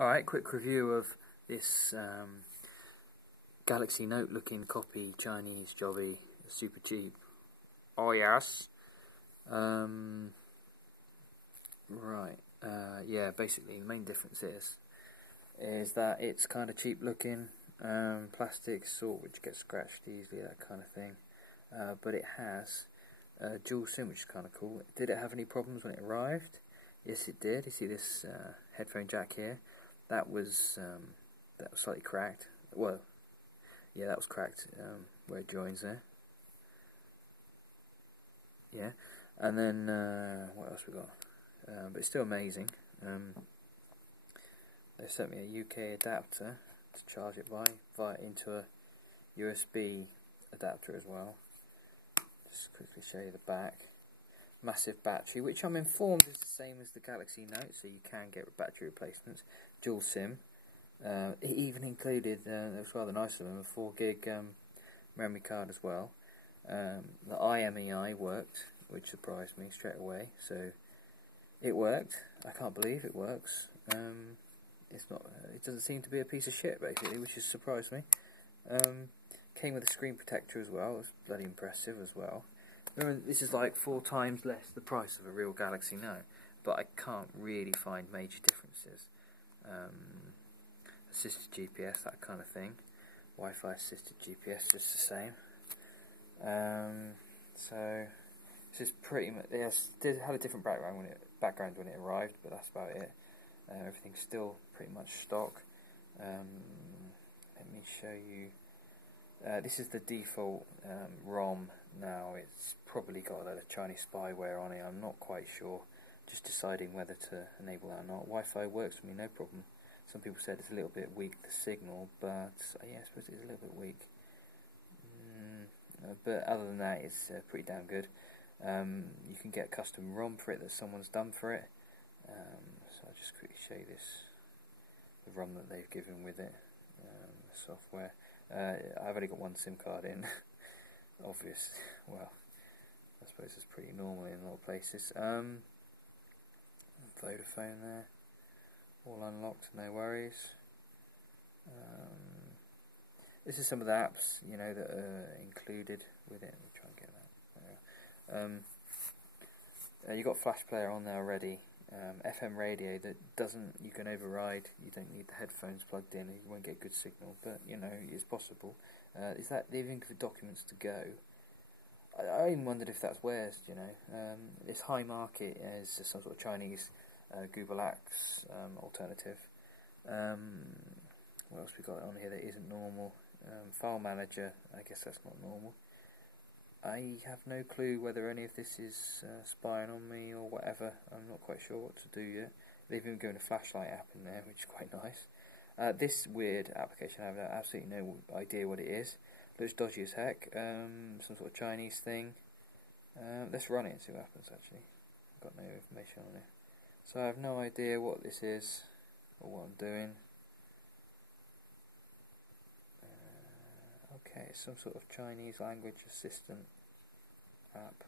Alright, quick review of this Galaxy Note looking copy Chinese jobby, super cheap. Oh yes. Yeah, basically the main difference is that it's kind of cheap looking, plastic sort which gets scratched easily, that kind of thing. But it has dual SIM, which is kind of cool. Did it have any problems when it arrived? Yes, it did. You see this headphone jack here? That was slightly cracked. Well, yeah, that was cracked where it joins there. Yeah, and then what else we got? But it's still amazing. They sent me a UK adapter to charge it via into a USB adapter as well. Just quickly show you the back. Massive battery, which I'm informed is the same as the Galaxy Note, so you can get battery replacements. Dual SIM. It even included, it was rather nice of them, a 4 gig memory card as well. The IMEI worked, which surprised me straight away. So it worked. I can't believe it works. It's not. It doesn't seem to be a piece of shit, basically, which has surprised me. Came with a screen protector as well. It was bloody impressive as well. Remember, this is like 4 times less the price of a real Galaxy Note, but I can't really find major differences. Assisted GPS, that kind of thing. Wi-Fi assisted GPS is the same. So this is pretty much. Yes, it did have a different background when it arrived, but that's about it. Everything's still pretty much stock. Let me show you. This is the default ROM now. It's probably got a lot of Chinese spyware on it. I'm not quite sure. Just deciding whether to enable that or not. Wi-Fi works for me, no problem. Some people said it's a little bit weak, the signal, but yeah, I suppose it's a little bit weak. But other than that, it's pretty damn good. You can get custom ROM for it that someone's done for it. So I'll just quickly show you this, the ROM that they've given with it, the software. I've only got one SIM card in. Obvious. Well, I suppose it's pretty normal in a lot of places. Vodafone there, all unlocked, no worries. This is some of the apps, you know, that are included with it. Let me try and get that. You've got Flash Player on there already. FM radio that you can override. You don't need the headphones plugged in. You won't get good signal, but you know it's possible. Is that leaving for documents to go? I even wondered if that's where, you know, this high market is some sort of Chinese Google Apps alternative. What else we got on here that isn't normal? File manager. I guess that's not normal. I have no clue whether any of this is spying on me or whatever. I'm not quite sure what to do yet. They've even given a flashlight app in there, which is quite nice. This weird application, I have absolutely no idea what it is. Looks dodgy as heck. Some sort of Chinese thing. Let's run it and see what happens, actually. I've got no information on it. So I have no idea what this is or what I'm doing. Okay, it's some sort of Chinese language assistant app.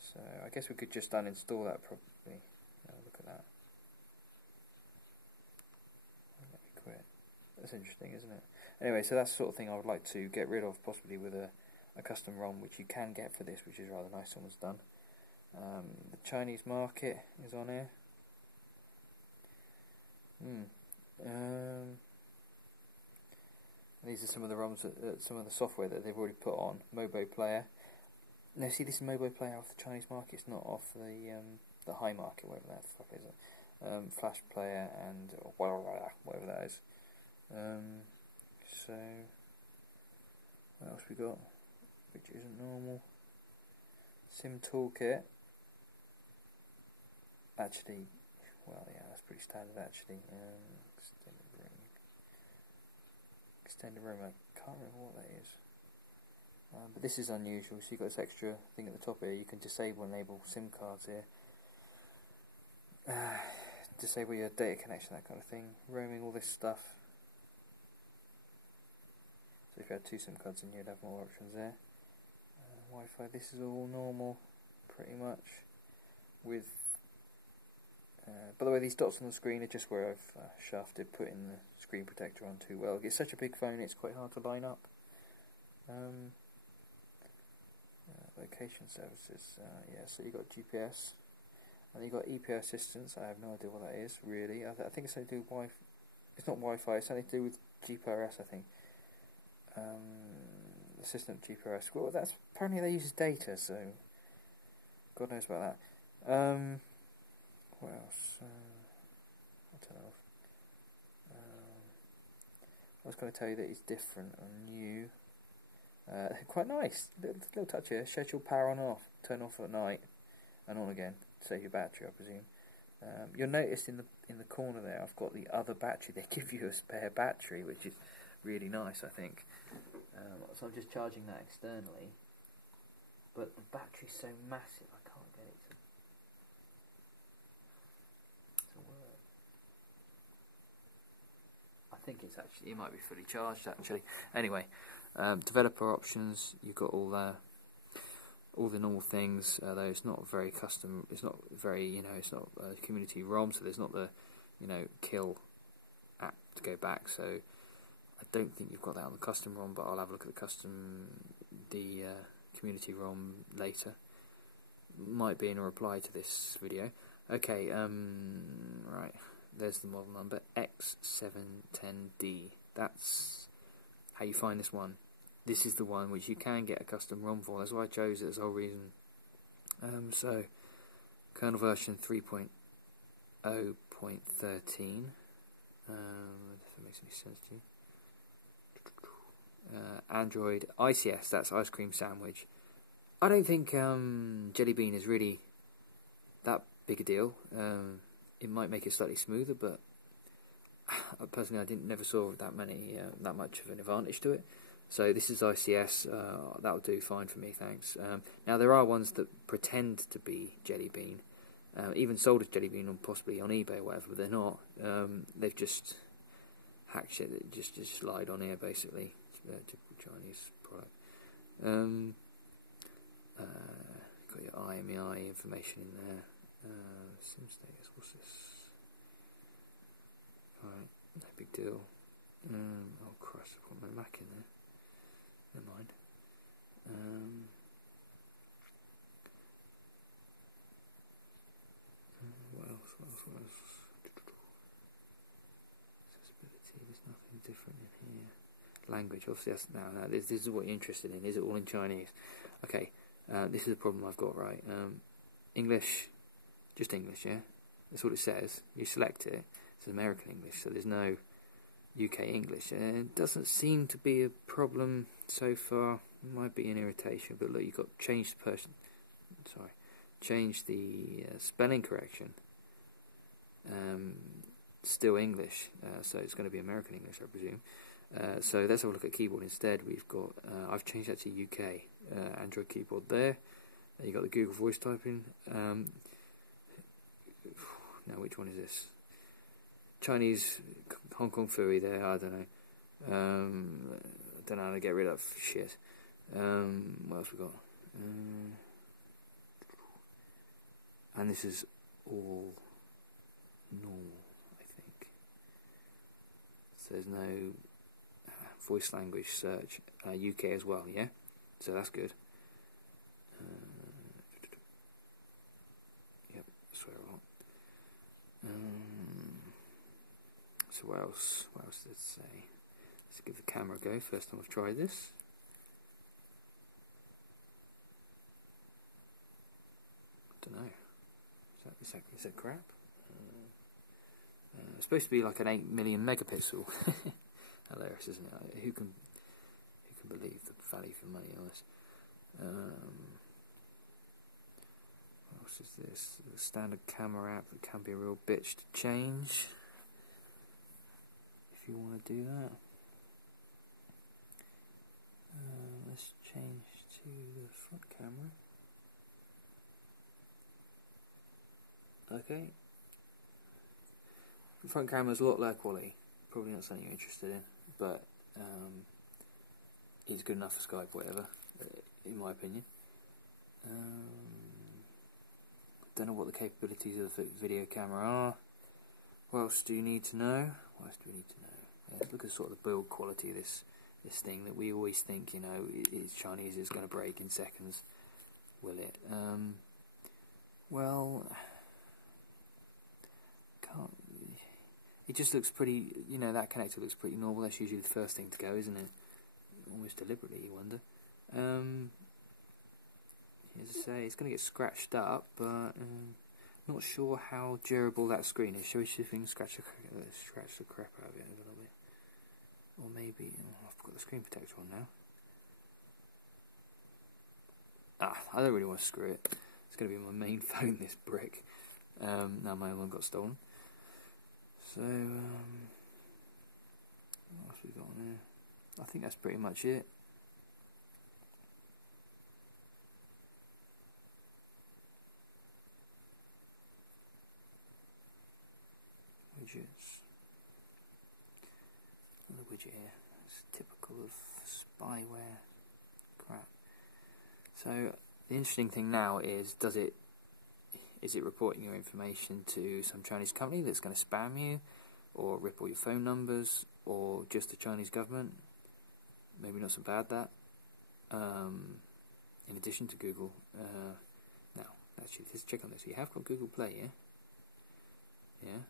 So I guess we could just uninstall that probably. Oh, look at that. Let me quit. That's interesting, isn't it? Anyway, so that's the sort of thing I would like to get rid of, possibly with a custom ROM, which you can get for this, which is rather nice. Someone's done. The Chinese market is on here. These are some of the ROMs, some of the software that they've already put on. Mobo Player. Now, see, this is Mobo Player off the Chinese market. It's not off the high market, whatever that fuck is. Flash Player and whatever that is. So, what else we got? Which isn't normal. SIM Toolkit. Actually, well, yeah, that's pretty standard actually. Extended room, I can't remember what that is. But this is unusual, so you've got this extra thing at the top here. You can disable and enable SIM cards here. Disable your data connection, that kind of thing. Roaming, all this stuff. So if you had 2 SIM cards in, you'd have more options there. Wi-Fi, this is all normal, pretty much. With by the way, these dots on the screen are just where I've shafted putting the screen protector on too well. It's such a big phone, it's quite hard to line up. Location services, yeah, so you've got GPS, and you've got EPO assistance. I have no idea what that is, really. I think it's something to do with Wi-Fi. It's not Wi-Fi, it's something to do with GPRS, I think. Assistant GPRS. Well, that's apparently they use data, so God knows about that. What else? I don't know. I was going to tell you that it's different and new. Quite nice. Little touch here. Schedule power on and off. Turn off at night and on again. Save your battery, I presume. You'll notice in the corner there, I've got the other battery. They give you a spare battery, which is really nice, I think. So I'm just charging that externally. But the battery's so massive, I can't get it to work. I think it's actually, it might be fully charged actually. Anyway, developer options, you've got all the normal things, though it's not very custom, it's not very, it's not a community ROM, so there's not the, kill app to go back, so I don't think you've got that on the custom ROM, but I'll have a look at the community ROM later. Might be in a reply to this video. Okay, right, there's the model number, X710D. That's how you find this one. This is the one which you can get a custom ROM for. That's why I chose it as the whole reason. So, kernel version 3.0.13. If that makes any sense to you. Android ICS, that's ice cream sandwich. I don't think Jelly Bean is really that big a deal. It might make it slightly smoother, but personally, I never saw that much of an advantage to it. So this is ICS. That'll do fine for me, thanks. Now there are ones that pretend to be Jelly Bean, even sold as Jelly Bean, or possibly on eBay or whatever, but they're not. They've just hacked shit that just lied on here, basically. Typical Chinese product. Got your IMEI information in there. Sim status, what's this? Alright, no big deal. Oh Christ, I've got my Mac in there. Never mind. What else? Accessibility, there's nothing different in here. Language, obviously, now this is what you're interested in. Is it all in Chinese? Okay, this is the problem I've got, right? English, just English, yeah? That's what it says. You select it, it's American English, so there's no UK English, and it doesn't seem to be a problem so far. It might be an irritation, but look, you've got change the spelling correction. Still English, so it's going to be American English, I presume. So let's have a look at keyboard instead. We've got I've changed that to UK Android keyboard there. You got the Google voice typing. Now which one is this? Chinese Hong Kong Fooey there, I don't know. I don't know how to get rid of shit. What else we got? And this is all normal, I think. So there's no voice language search. UK as well, yeah? So that's good. Yep, that's what I want. So what else did it say? Let's give the camera a go. First time I've tried this. I don't know. Is that crap? It's supposed to be like an 8 million megapixel. Hilarious, isn't it? Who can believe the value for money on this? What else is this? The standard camera app that can be a real bitch to change. If you want to do that, let's change to the front camera. Okay. The front camera's a lot lower quality. Probably not something you're interested in, but it's good enough for Skype, whatever, in my opinion. Don't know what the capabilities of the video camera are. What else do you need to know? What else do we need to know? Let's look at sort of the build quality of this thing that we always think, you know, it's Chinese, it's going to break in seconds. Will it? Well, it just looks pretty, you know, that connector looks pretty normal. That's usually the first thing to go, isn't it? Almost deliberately, you wonder. As I say, it's going to get scratched up, but not sure how durable that screen is. Shall we see if we can scratch the crap out of it a little bit? Or maybe, oh, I've got the screen protector on now. I don't really want to screw it. It's going to be my main phone, this brick. Now my other one got stolen. So, what else we got on here? I think that's pretty much it. Widgets. Another widget here. It's typical of spyware crap. So the interesting thing now is, is it reporting your information to some Chinese company that's going to spam you, or rip all your phone numbers, or just the Chinese government? Maybe not so bad that. In addition to Google. Now, actually, let's check on this. You have got Google Play, yeah? Yeah.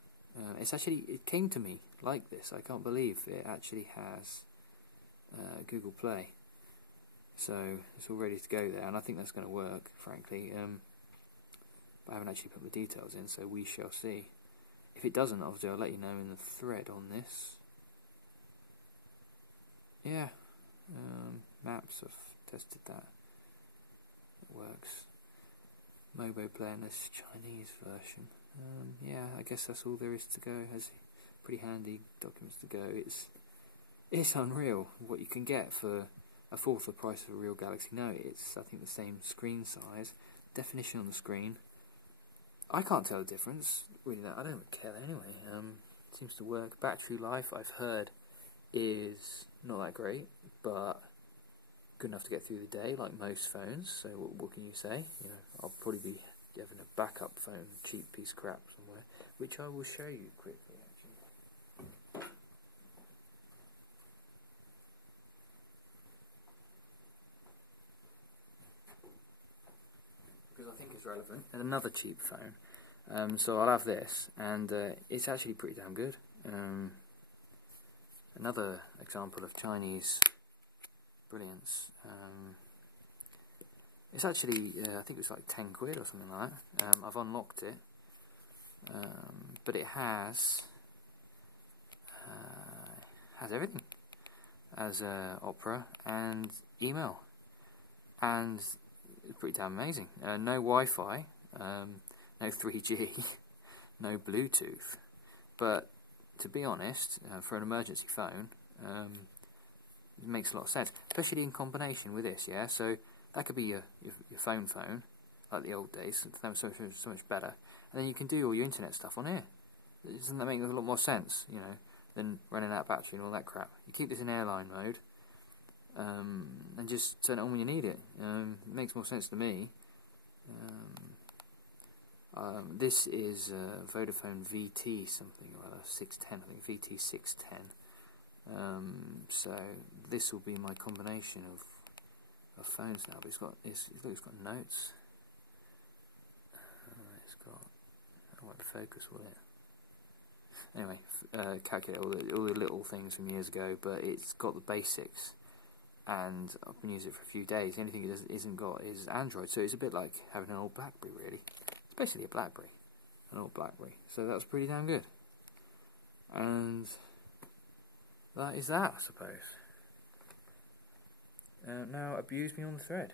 It came to me like this. I can't believe it actually has Google Play. So it's all ready to go there, and I think that's going to work, frankly. But I haven't actually put the details in, so we shall see. If it doesn't, obviously I'll let you know in the thread on this. Yeah, Maps, I've tested that. It works. Mobo Play in this Chinese version. Yeah, I guess that's all there is to go. Has pretty handy documents to go. It's unreal what you can get for a fourth the price of a real Galaxy Note. It's, I think, the same screen size, definition on the screen. I can't tell the difference. Really, I don't care anyway. It seems to work. Battery life, I've heard, is not that great, but good enough to get through the day, like most phones. So what can you say? You know, I'll probably be having a backup phone, cheap piece of crap somewhere, which I will show you quickly, actually. Because I think it's relevant. And another cheap phone. So I'll have this, and it's actually pretty damn good. Another example of Chinese brilliance. It's actually, I think it's like 10 quid or something like that. I've unlocked it, but it has everything. Has Opera and email, and it's pretty damn amazing. No Wi-Fi, no 3G, no Bluetooth, but to be honest, for an emergency phone, it makes a lot of sense, especially in combination with this, yeah? So that could be your phone, like the old days. That was so much better. And then you can do all your internet stuff on here. Doesn't that make a lot more sense, you know, than running out of battery and all that crap? You keep this in airline mode, and just turn it on when you need it. It makes more sense to me. This is Vodafone VT something or other, 610, I think, VT 610. So this will be my combination of phones now, but it's got notes. It's got, I won't focus with it. Anyway, calculate all the little things from years ago, but it's got the basics, and I've been using it for a few days. The only thing it isn't got is Android, so it's a bit like having an old BlackBerry, really. It's basically a BlackBerry, an old BlackBerry. So that's pretty damn good. And that is that, I suppose. Now abuse me on the thread.